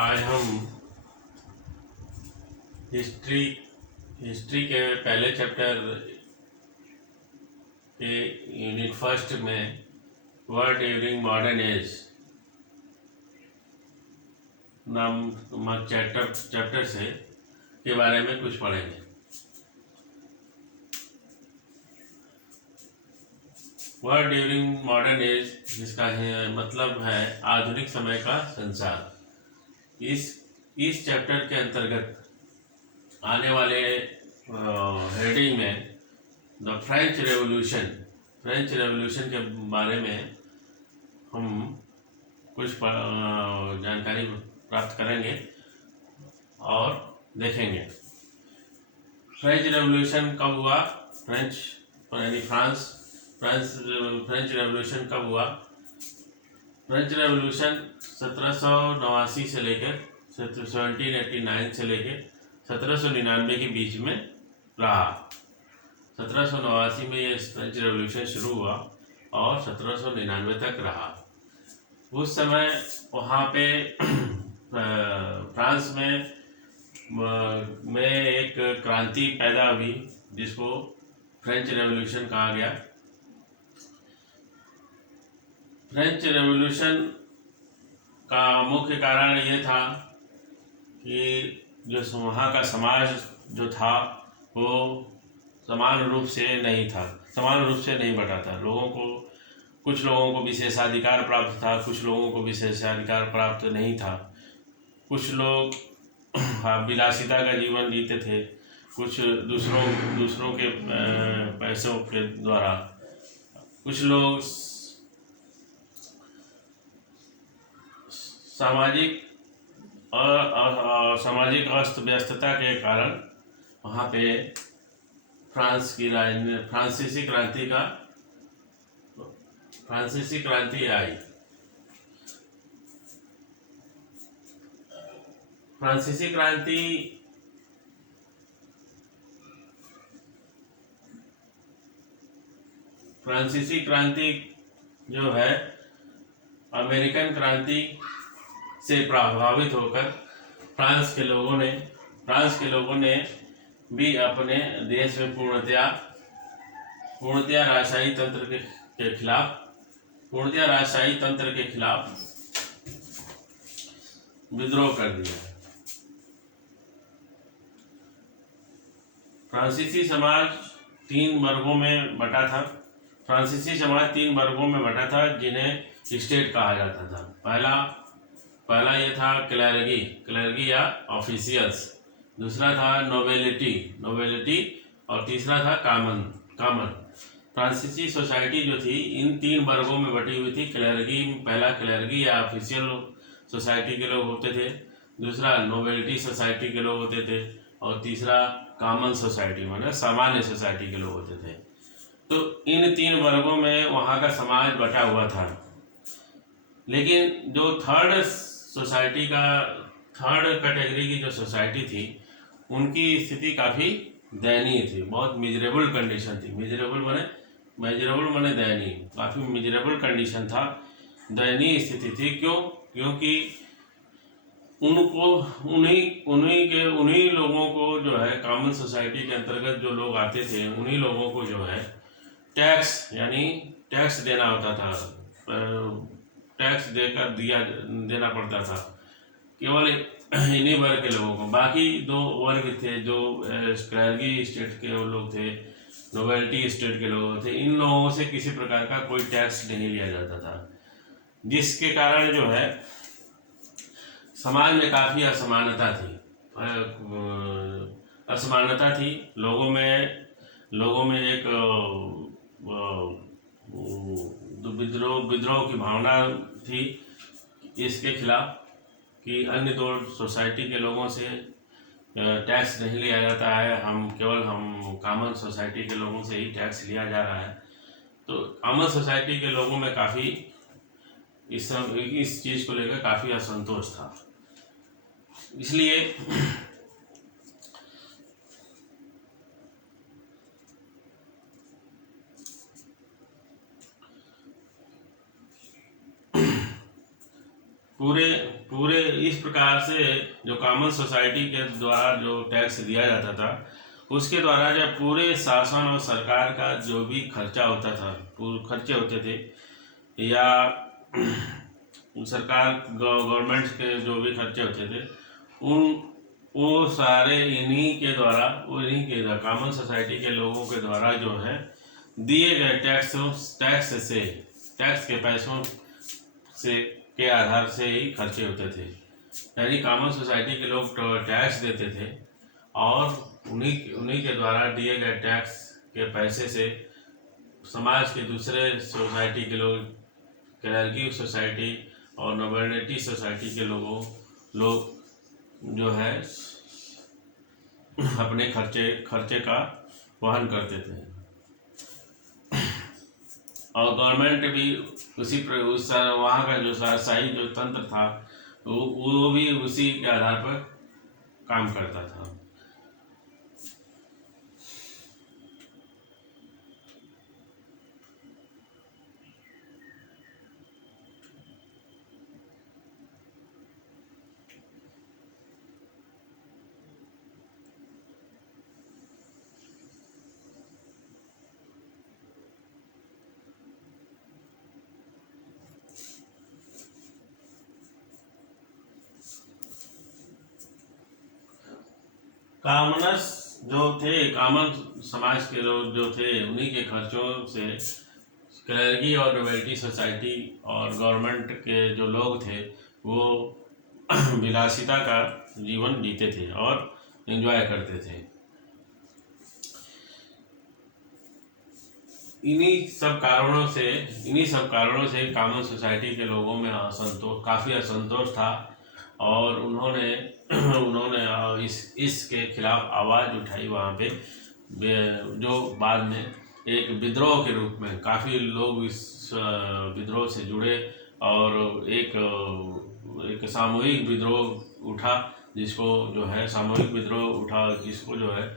आज हम history history के पहले चैप्टर के यूनिट फर्स्ट में वर्ल्ड ड्यूरिंग मॉडर्न एज नामक चैप्टर से के बारे में कुछ पढ़ेंगे। वर्ल्ड ड्यूरिंग मॉडर्न एज, जिसका मतलब है आधुनिक समय का संसार। इस चैप्टर के अंतर्गत आने वाले हेडिंग में द फ्रेंच रेवोल्यूशन के बारे में हम कुछ जानकारी प्राप्त करेंगे और देखेंगे। फ्रेंच रेवोल्यूशन कब हुआ? फ्रेंच रेवोल्यूशन कब हुआ? फ्रेंच रेवोल्यूशन 1789 से लेकर 1789 से लेकर 1799 के बीच में रहा। 1789 में ये फ्रेंच रेवोल्यूशन शुरू हुआ और 1799 तक रहा। उस समय वहाँ पे फ्रांस में एक क्रांति पैदा हुई जिसको फ्रेंच रेवोल्यूशन कहा गया। फ्रेंच रेवोल्यूशन का मुख्य कारण ये था कि जो वहाँ का समाज जो था वो समान रूप से नहीं बटा था। कुछ लोगों को विशेषाधिकार प्राप्त था, कुछ लोगों को विशेषाधिकार प्राप्त नहीं था। कुछ लोग विलासिता का जीवन जीते थे, कुछ दूसरों के पैसों के द्वारा। कुछ लोग सामाजिक अस्त व्यस्तता के कारण वहाँ पे फ्रांसीसी क्रांति आई। फ्रांसीसी क्रांति जो है अमेरिकन क्रांति से प्रभावित होकर फ्रांस के लोगों ने भी अपने देश में पूर्णतया राजशाही तंत्र के खिलाफ विद्रोह कर दिया। फ्रांसीसी समाज तीन वर्गों में बटा था जिन्हें स्टेट कहा जाता था। पहला ये था क्लर्गी या ऑफिशियल्स, दूसरा था नोबेलिटी और तीसरा था कॉमन। फ्रांसीसी सोसाइटी जो थी इन तीन वर्गों में बटी हुई थी। पहला क्लर्गी या ऑफिशियल सोसाइटी के लोग होते थे, दूसरा नोबेलिटी सोसाइटी के लोग होते थे और तीसरा कॉमन सोसाइटी माने सामान्य सोसाइटी के लोग होते थे। तो इन तीन वर्गों में वहाँ का समाज बटा हुआ था। लेकिन जो थर्ड कैटेगरी की जो सोसाइटी थी उनकी स्थिति काफ़ी दयनीय थी, बहुत मिजरेबल कंडीशन थी। मिजरेबल माने दयनीय, काफ़ी मिजरेबल कंडीशन था, दयनीय स्थिति थी। क्योंकि उन्हीं लोगों को जो है कॉमन सोसाइटी के अंतर्गत जो लोग आते थे उन्हीं लोगों को जो है टैक्स देना होता था, टैक्स देना पड़ता था केवल इन्हीं वर्ग के लोगों को। बाकी दो वर्ग थे जो क्लर्गी स्टेट के लोग थे, नोबेलिटी स्टेट के लोग थे, इन लोगों से किसी प्रकार का कोई टैक्स नहीं लिया जाता था, जिसके कारण जो है समाज में काफ़ी असमानता थी। लोगों में एक विद्रोह की भावना थी इसके खिलाफ कि अन्य दो सोसाइटी के लोगों से टैक्स नहीं लिया जाता है, हम कॉमन सोसाइटी के लोगों से ही टैक्स लिया जा रहा है। तो कॉमन सोसाइटी के लोगों में काफ़ी इस चीज़ को लेकर काफ़ी असंतोष था। इसलिए पूरे इस प्रकार से जो कॉमन सोसाइटी के द्वारा जो टैक्स दिया जाता था, उसके द्वारा जब पूरे शासन और सरकार का जो भी खर्चा होता था, पूरे खर्चे होते थे, या सरकार गवर्नमेंट के जो भी खर्चे होते थे, उन वो सारे इन्हीं के द्वारा, इन्हीं के कॉमन सोसाइटी के लोगों के द्वारा जो है दिए गए टैक्स के पैसों से के आधार से ही खर्चे होते थे। यानी कॉमन सोसाइटी के लोग टैक्स देते थे और उन्हीं के द्वारा दिए गए टैक्स के पैसे से समाज के दूसरे सोसाइटी के लोग, क्लर्की सोसाइटी और नोबिलिटी सोसाइटी के लोग जो है अपने खर्चे का वहन करते थे। और गवर्नमेंट भी उस वहाँ का जो शाही जो तंत्र था वो भी उसी के आधार पर काम करता था। कॉमनर्स जो थे, कॉमन समाज के लोग जो थे, उन्हीं के खर्चों से क्लर्की और नोबिलिटी सोसाइटी और गवर्नमेंट के जो लोग थे वो विलासिता का जीवन जीते थे और एंजॉय करते थे। इन्हीं सब कारणों से कॉमन सोसाइटी के लोगों में काफ़ी असंतोष था और उन्होंने इसके खिलाफ आवाज़ उठाई वहाँ पे, जो बाद में एक विद्रोह के रूप में काफ़ी लोग इस विद्रोह से जुड़े और एक सामूहिक विद्रोह उठा, जिसको जो है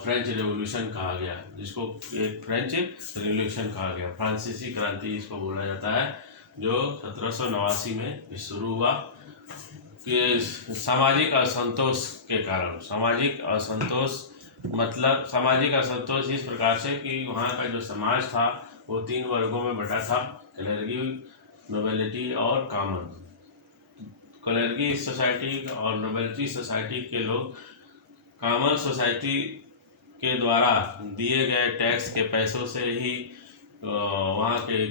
फ्रेंच रेवोल्यूशन कहा गया, जिसको एक फ्रेंच रेवोल्यूशन कहा गया, फ्रांसीसी क्रांति इसको बोला जाता है, जो 1789 में शुरू हुआ कि सामाजिक असंतोष के कारण। सामाजिक असंतोष इस प्रकार से कि वहाँ का जो समाज था वो 3 वर्गों में बटा था, क्लर्की, नोबिलिटी और कॉमन। क्लर्की सोसाइटी और नोबिलिटी सोसाइटी के लोग कॉमन सोसाइटी के द्वारा दिए गए टैक्स के पैसों से ही वहाँ के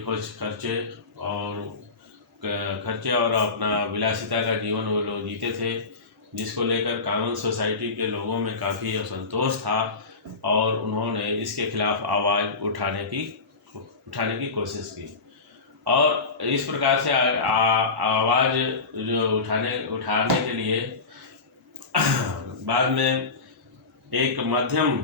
खर्चे और अपना विलासिता का जीवन वो लोग जीते थे, जिसको लेकर कॉमन सोसाइटी के लोगों में काफ़ी असंतोष था और उन्होंने इसके खिलाफ आवाज़ उठाने की कोशिश की। और इस प्रकार से आवाज़ जो उठाने के लिए बाद में एक मध्यम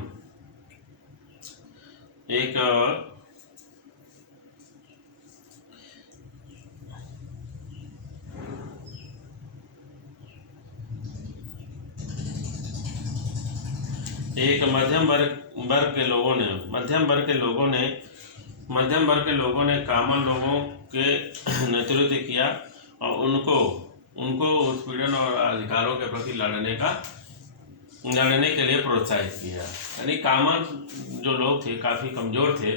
वर्ग के लोगों ने कॉमन लोगों के नेतृत्व किया और उनको उत्पीड़न और अधिकारों के प्रति लड़ने के लिए प्रोत्साहित किया। यानी कॉमन जो लोग थे काफ़ी कमज़ोर थे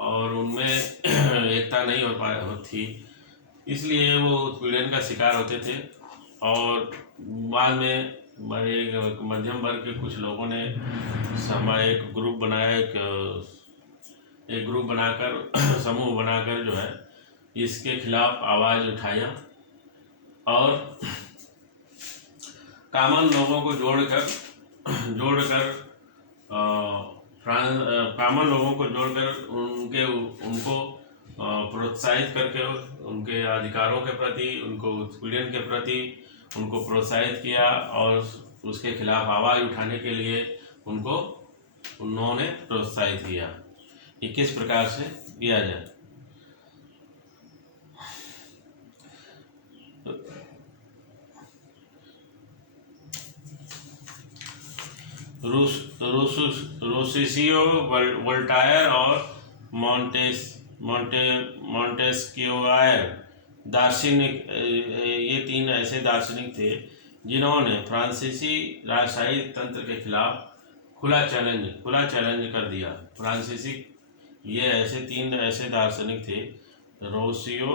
और उनमें एकता नहीं हो थी, इसलिए वो उत्पीड़न का शिकार होते थे। और बाद में एक मध्यम वर्ग के कुछ लोगों ने एक ग्रुप बनाकर समूह बनाकर जो है इसके खिलाफ आवाज़ उठाया और कॉमन लोगों को जोड़कर उनको प्रोत्साहित करके उनके अधिकारों के प्रति, उनको उत्पीड़न के प्रति उनको प्रोत्साहित किया और उसके खिलाफ आवाज़ उठाने के लिए उन्होंने प्रोत्साहित किया कि किस प्रकार से किया जाए। रोसियो, वोल्टायर और मॉन्टेस्क्यू दार्शनिक, ये तीन ऐसे दार्शनिक थे जिन्होंने फ्रांसीसी राजशाही तंत्र के खिलाफ खुला चैलेंज कर दिया। फ्रांसीसी, ये ऐसे तीन ऐसे दार्शनिक थे, राउसियो,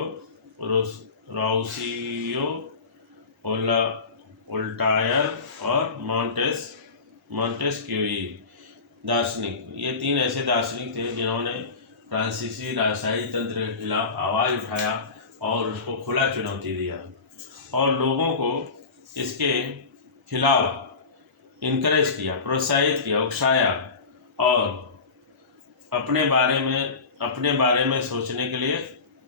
वोल्टायर और मॉन्टेस्क्यू दार्शनिक। ये तीन ऐसे दार्शनिक थे जिन्होंने फ्रांसीसी राजशाही तंत्र के खिलाफ आवाज़ उठाया और उसको खुला चुनौती दिया और लोगों को इसके खिलाफ इनकरेज किया, प्रोत्साहित किया, उकसाया और अपने बारे में सोचने के लिए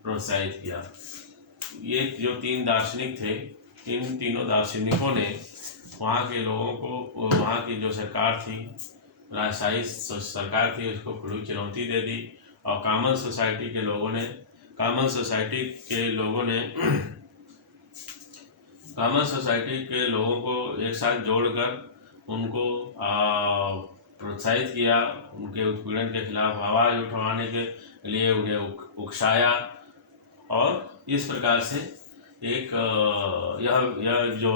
प्रोत्साहित किया। ये जो तीन दार्शनिक थे, इन तीनों दार्शनिकों ने वहाँ के लोगों को, वहाँ की जो सरकार थी, राजशाही सरकार थी, उसको खुली चुनौती दे दी और कॉमन सोसाइटी के लोगों ने कॉमन सोसाइटी के लोगों को एक साथ जोड़कर उनको प्रोत्साहित किया, उनके उत्पीड़न के खिलाफ आवाज़ उठवाने के लिए उन्हें उकसाया और इस प्रकार से एक यह जो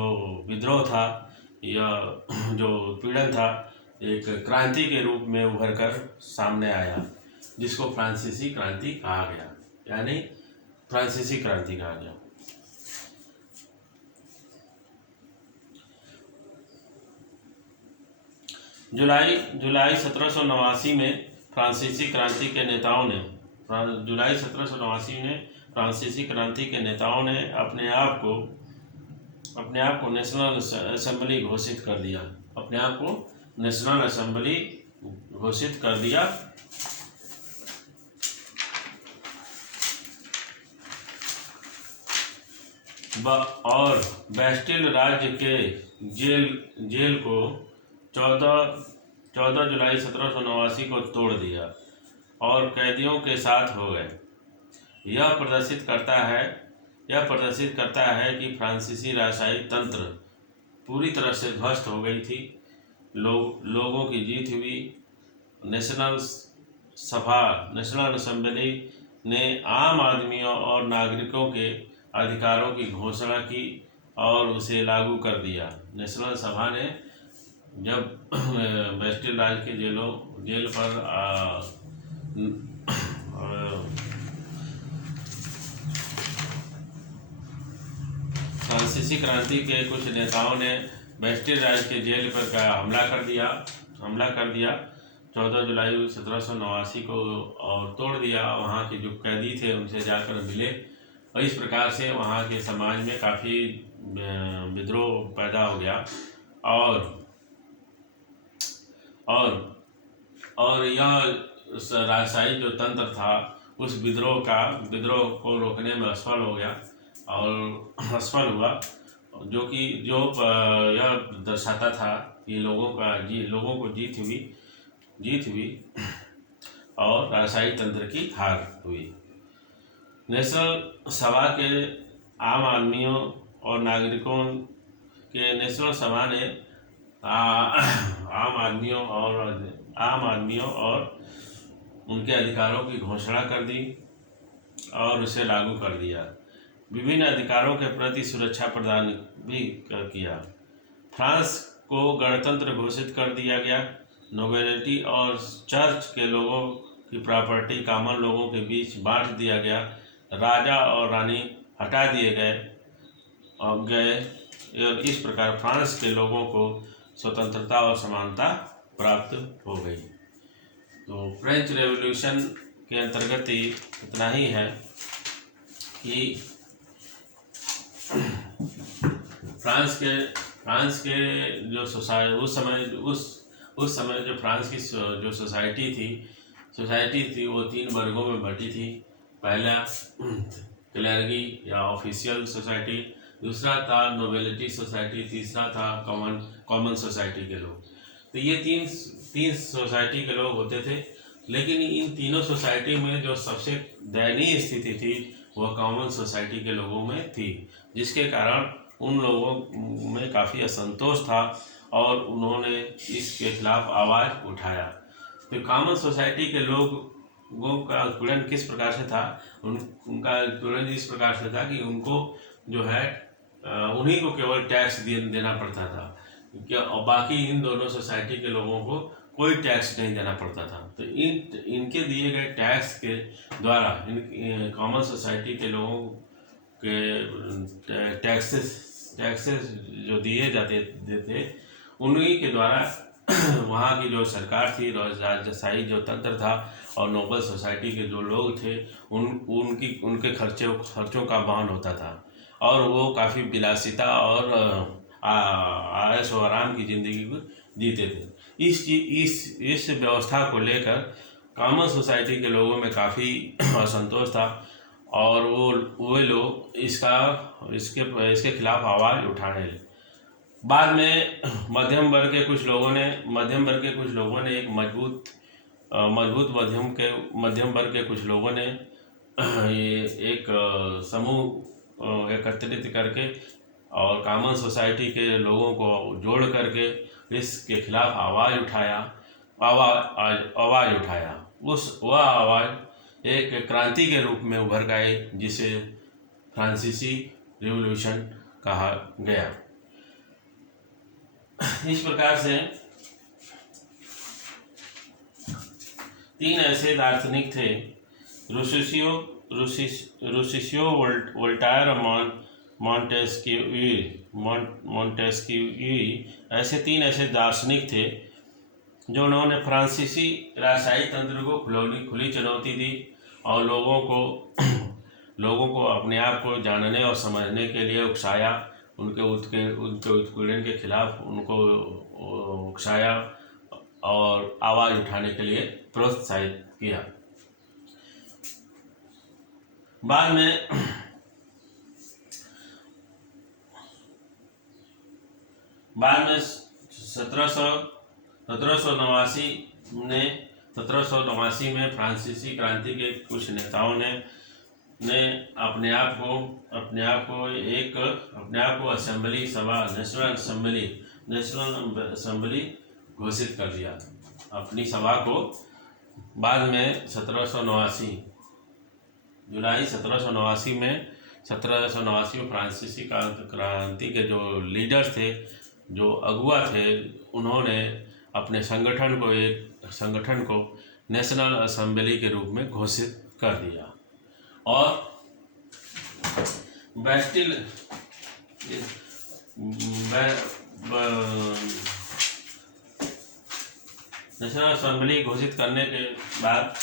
विद्रोह था, यह जो उत्पीड़न था, एक क्रांति के रूप में उभर कर सामने आया, जिसको फ्रांसीसी क्रांति कहा गया, यानी फ्रांसीसी क्रांति कहा गया। जुलाई 1789 में फ्रांसीसी क्रांति के नेताओं ने अपने आप को नेशनल असेंबली घोषित कर दिया। और बेस्टिल राज्य के जेल को 14 जुलाई 1789 को तोड़ दिया और कैदियों के साथ हो गए। यह प्रदर्शित करता है कि फ्रांसीसी राजशाही तंत्र पूरी तरह से ध्वस्त हो गई थी। लोगों की जीत हुई। नेशनल असेंबली ने आम आदमियों और नागरिकों के अधिकारों की घोषणा की और उसे लागू कर दिया। नेशनल सभा ने जब बेस्टिल राज्य के जेल पर फ्रांसीसी क्रांति के कुछ नेताओं ने बेस्टिल राज्य के जेल पर हमला कर दिया 14 जुलाई 1789 को और तोड़ दिया। वहाँ के जो कैदी थे उनसे जाकर मिले और इस प्रकार से वहाँ के समाज में काफ़ी विद्रोह पैदा हो गया और यह राजशाही जो तंत्र था उस विद्रोह को रोकने में असफल हुआ, जो यह दर्शाता था कि लोगों को जीत हुई और राजशाही तंत्र की हार हुई। नेशनल सभा के आम आदमियों और नागरिकों के नेशनल सभा ने आम आदमियों और उनके अधिकारों की घोषणा कर दी और उसे लागू कर दिया। विभिन्न अधिकारों के प्रति सुरक्षा प्रदान भी किया। फ्रांस को गणतंत्र घोषित कर दिया गया। नोबेलिटी और चर्च के लोगों की प्रॉपर्टी कॉमन लोगों के बीच बांट दिया गया। राजा और रानी हटा दिए गए और इस प्रकार फ्रांस के लोगों को स्वतंत्रता और समानता प्राप्त हो गई। तो फ्रेंच रेवोल्यूशन के अंतर्गत ही इतना ही है कि फ्रांस के जो सोसाइटी उस समय जो फ्रांस की जो सोसाइटी थी वो 3 वर्गों में बटी थी। पहला क्लर्गी या ऑफिशियल सोसाइटी, दूसरा था नोबेलिटी सोसाइटी, तीसरा था कॉमन सोसाइटी के लोग। तो ये तीन सोसाइटी के लोग होते थे, लेकिन इन तीनों सोसाइटी में जो सबसे दयनीय स्थिति थी वह कॉमन सोसाइटी के लोगों में थी, जिसके कारण उन लोगों में काफ़ी असंतोष था और उन्होंने इसके खिलाफ आवाज़ उठाया। तो कॉमन सोसाइटी के लोग लोगों का उत्पीड़न किस प्रकार से था, उनका उत्पीड़न इस प्रकार से था कि उनको जो है उन्हीं को केवल टैक्स देना पड़ता था, क्या, और बाकी इन दोनों सोसाइटी के लोगों को कोई टैक्स नहीं देना पड़ता था। तो इनके दिए गए टैक्स के द्वारा इन कॉमन सोसाइटी के लोगों के टैक्सेस जो दिए जाते थे, उन्हीं के द्वारा वहाँ की जो सरकार थी, राजशाही जो तंत्र था और नोबल सोसाइटी के जो लोग थे, उनके खर्चों का वहन होता था और वो काफ़ी विलासिता और आयश और आराम की ज़िंदगी को जीते थे। इस व्यवस्था को लेकर कॉमन सोसाइटी के लोगों में काफ़ी असंतोष था और वो लोग इसके खिलाफ आवाज़ उठाने लगे। बाद में मध्यम वर्ग के कुछ लोगों ने एक मजबूत मध्यम वर्ग के कुछ लोगों ने ये एक समूह एकत्रित करके और कॉमन सोसाइटी के लोगों को जोड़ करके इसके खिलाफ आवाज़ उठाया। वह आवाज़ एक क्रांति के रूप में उभर कर आई, जिसे फ्रांसीसी रिवॉल्यूशन कहा गया। इस प्रकार से तीन ऐसे दार्शनिक थे, रुसियो, वोल्टायर और मॉन्टेस्क्यू। ऐसे तीन ऐसे दार्शनिक थे जो उन्होंने फ्रांसीसी राजशाही तंत्र को खुली चुनौती दी और लोगों को अपने आप को जानने और समझने के लिए उकसाया, उनके उत्पीड़न के खिलाफ उनको उकसाया और आवाज़ उठाने के लिए प्रोत्साहित किया। बाद में 1789 में फ्रांसीसी क्रांति के कुछ नेताओं ने अपने आप को नेशनल असेंबली घोषित कर दिया। अपनी सभा को बाद में जुलाई 1789 में फ्रांसीसी क्रांति के जो लीडर्स थे, जो अगुआ थे, उन्होंने अपने संगठन को नेशनल असेंबली के रूप में घोषित कर दिया और बैस्टिल नेशनल असेंबली घोषित करने के बाद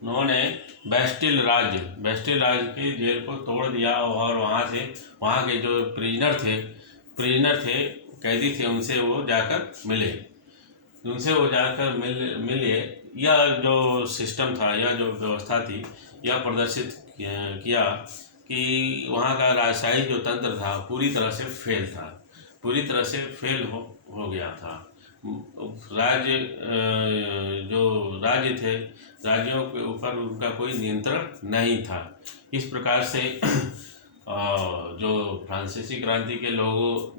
उन्होंने बैस्टिल राज की जेल को तोड़ दिया और वहाँ के जो प्रिजनर थे, कैदी थे, उनसे वो जाकर मिले। यह जो सिस्टम था, यह जो व्यवस्था थी, यह प्रदर्शित किया कि वहाँ का राजशाही जो तंत्र था पूरी तरह से फेल हो गया था। राज्यों के ऊपर उनका कोई नियंत्रण नहीं था। इस प्रकार से जो फ्रांसीसी क्रांति के लोग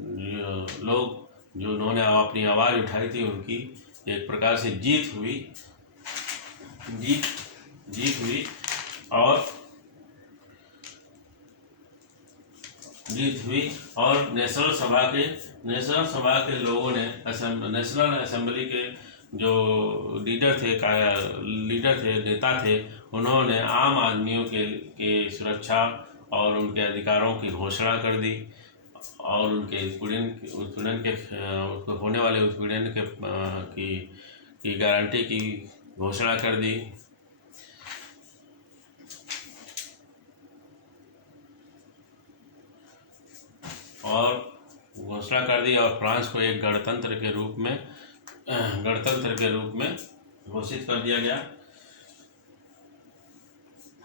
जो उन्होंने अपनी आवाज़ उठाई थी, उनकी एक प्रकार से जीत हुई और नेशनल सभा के लोगों ने नेशनल असेंबली के जो नेता थे, उन्होंने आम आदमियों के सुरक्षा और उनके अधिकारों की घोषणा कर दी और उनके उत्पीड़न के होने वाले उत्पीड़न की गारंटी की घोषणा कर दी। और फ्रांस को एक गणतंत्र के रूप में घोषित कर दिया गया।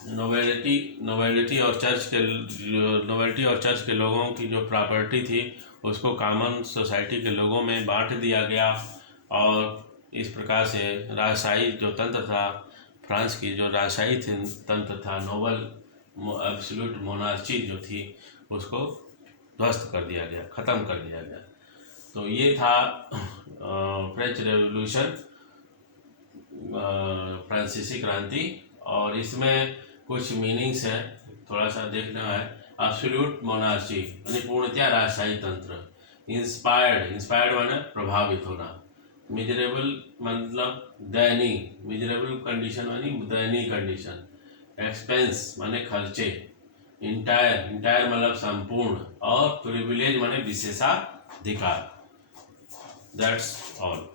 नोबेलिटी और चर्च के लोगों की जो प्रॉपर्टी थी, उसको कॉमन सोसाइटी के लोगों में बांट दिया गया और इस प्रकार से राजशाही जो तंत्र था, फ्रांस की जो राजशाही तंत्र था, नोबल एब्सोल्यूट मोनार्ची जो थी, उसको ध्वस्त कर दिया गया, ख़त्म कर दिया गया। तो ये था फ्रेंच रेवोल्यूशन फ्रांसीसी क्रांति, और इसमें कुछ मीनिंग्स हैं, थोड़ा सा देखना है। एब्सोल्यूट मोनार्ची यानी पूर्णतया राजशाही तंत्र। इंस्पायर्ड माने प्रभावित होना। मिजरेबल मतलब दयनीय, मिजरेबल कंडीशन मानी दयनीय कंडीशन। एक्सपेंस माने खर्चे। इंटायर मतलब संपूर्ण, और प्रिविलेज माने विशेषाधिकार। That's all.